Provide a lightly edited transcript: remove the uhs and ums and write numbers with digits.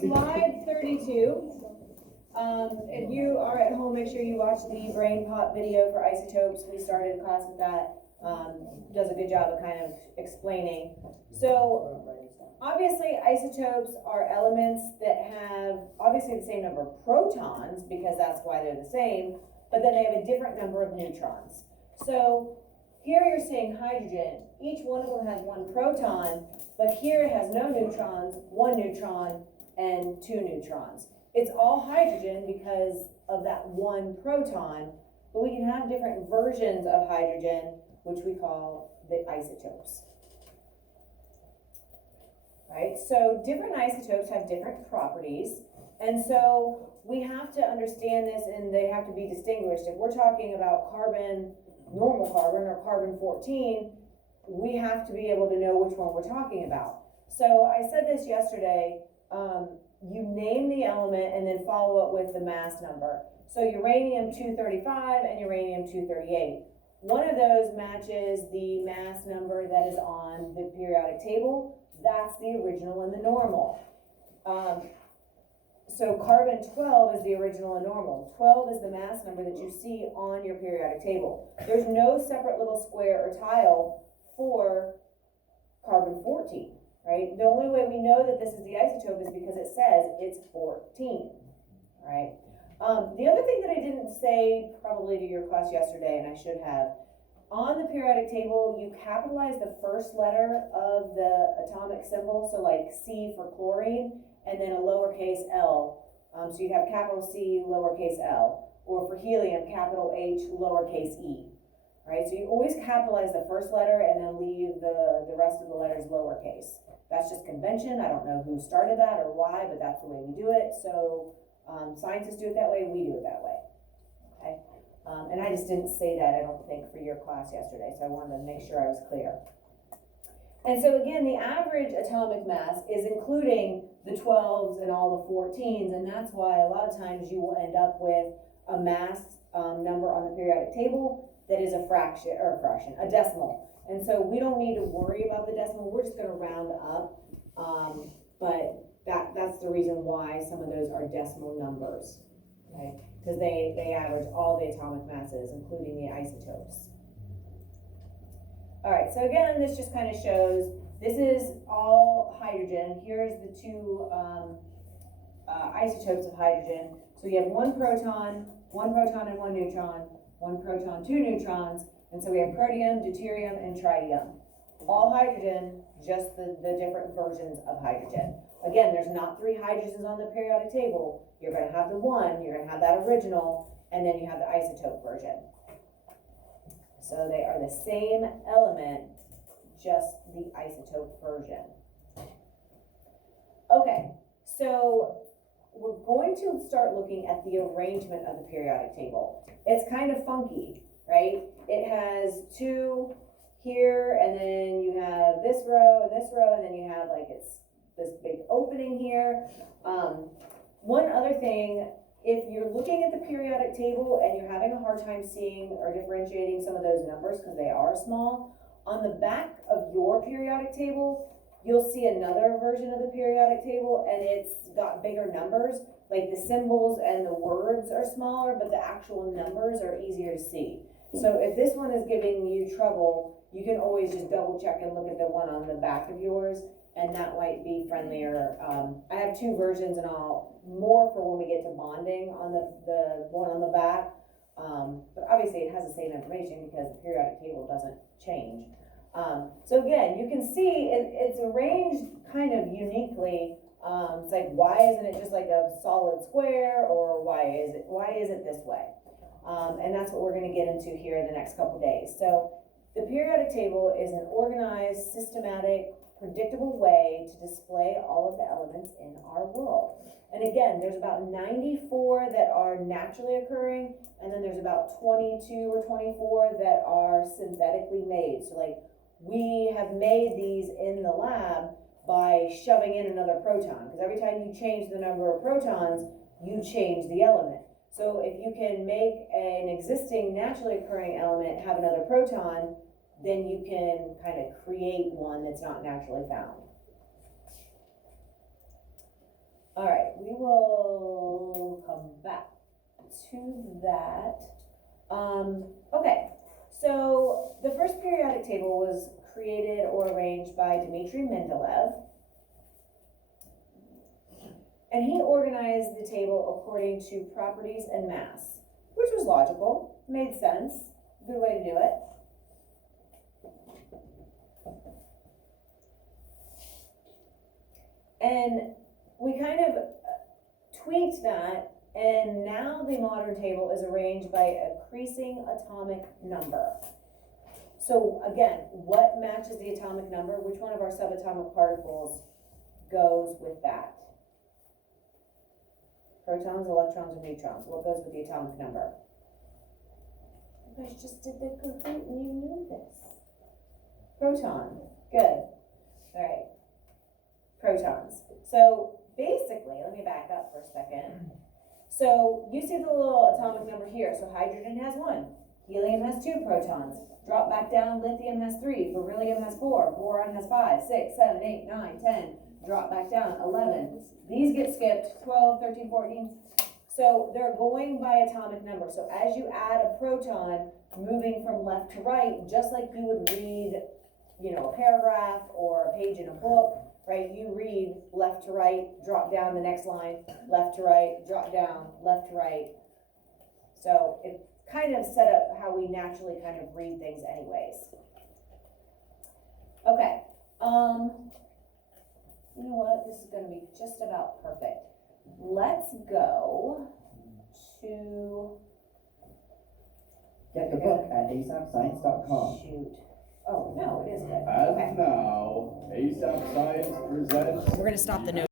slide 32. If you are at home, make sure you watch the brain pop video for isotopes. We started a class with that. Does a good job of kind of explaining. So obviously isotopes are elements that have obviously the same number of protons, because that's why they're the same, but then they have a different number of neutrons. So here you're seeing hydrogen. Each one of them has one proton, but here it has no neutrons, one neutron, and two neutrons. It's all hydrogen because of that one proton, but we can have different versions of hydrogen, which we call the isotopes. Right? So different isotopes have different properties, and so we have to understand this, and they have to be distinguished. If we're talking about carbon, normal carbon, or carbon-14, we have to be able to know which one we're talking about. So I said this yesterday, you name the element and then follow it with the mass number. So uranium-235 and uranium-238. One of those matches the mass number that is on the periodic table. That's the original and the normal. So carbon-12 is the original and normal. 12 is the mass number that you see on your periodic table. There's no separate little square or tile for carbon-14, right? The only way we know that this is the isotope is because it says it's 14, right? The other thing that I didn't say probably to your class yesterday, and I should have, on the periodic table, you capitalize the first letter of the atomic symbol, so like C for chlorine, and then a lowercase l. So you'd have capital C, lowercase l. Or for helium, capital H, lowercase e. Right? So you always capitalize the first letter and then leave the rest of the letters lowercase. That's just convention. I don't know who started that or why, but that's the way we do it. So scientists do it that way, we do it that way. Okay? And I just didn't say that, I don't think, for your class yesterday, so I wanted to make sure I was clear. And so again, the average atomic mass is including the 12s and all the 14s, and that's why a lot of times you will end up with a mass number on the periodic table that is a decimal. And so we don't need to worry about the decimal, we're just going to round up, but that's the reason why some of those are decimal numbers, okay? Because they average all the atomic masses, including the isotopes. All right, so again, this just kind of shows, this is all hydrogen. Here's the two isotopes of hydrogen. So you have one proton and one neutron, one proton, two neutrons, and so we have protium, deuterium, and tritium. All hydrogen, just the different versions of hydrogen. Again, there's not three hydrogens on the periodic table. You're going to have the one, you're going to have that original, and then you have the isotope version. So they are the same element, just the isotope version. Okay, so we're going to start looking at the arrangement of the periodic table. It's kind of funky, right? It has two here, and then you have this row, and then you have like it's this big opening here. One other thing, if you're looking at the periodic table and you're having a hard time seeing or differentiating some of those numbers because they are small, on the back of your periodic table, you'll see another version of the periodic table, and it's got bigger numbers. Like the symbols and the words are smaller, but the actual numbers are easier to see. So if this one is giving you trouble, you can always just double check and look at the one on the back of yours, and that might be friendlier. I have two versions, and more for when we get to bonding on the one on the back. But obviously it has the same information because the periodic table doesn't change. So again, you can see it's arranged kind of uniquely. It's like, why isn't it just like a solid square, or why is it this way? And that's what we're going to get into here in the next couple days. So the periodic table is an organized, systematic, predictable way to display all of the elements in our world. And again, there's about 94 that are naturally occurring, and then there's about 22 or 24 that are synthetically made. So like, we have made these in the lab by shoving in another proton, because every time you change the number of protons, you change the element. So if you can make an existing naturally occurring element have another proton, then you can kind of create one that's not naturally found. All right, we will come back to that. Okay, so the first periodic table was created or arranged by Dmitry Mendeleev. And he organized the table according to properties and mass, which was logical, made sense, good way to do it. And we kind of tweaked that, and now the modern table is arranged by increasing atomic number. So again, what matches the atomic number? Which one of our subatomic particles goes with that? Protons, electrons, or neutrons? What goes with the atomic number? You guys just did the Kahoot and you knew this. Proton. Good. All right. Protons. So basically, let me back up for a second. So you see the little atomic number here. So hydrogen has 1. Helium has 2 protons. Drop back down, lithium has 3. Beryllium has 4. Boron has 5, 6, 7, 8, 9, 10. Drop back down, 11. These get skipped, 12, 13, 14. So they're going by atomic number. So as you add a proton, moving from left to right, just like you would read, you know, a paragraph or a page in a book, right? You read left to right, drop down the next line, left to right, drop down, left to right. So it kind of set up how we naturally kind of read things anyways. Okay, you know what, this is gonna be just about perfect. Let's go to. Get the book at asapscience.com. Shoot. Oh, no, it is good. As Okay. now, ASAP Science presents. We're gonna stop the note.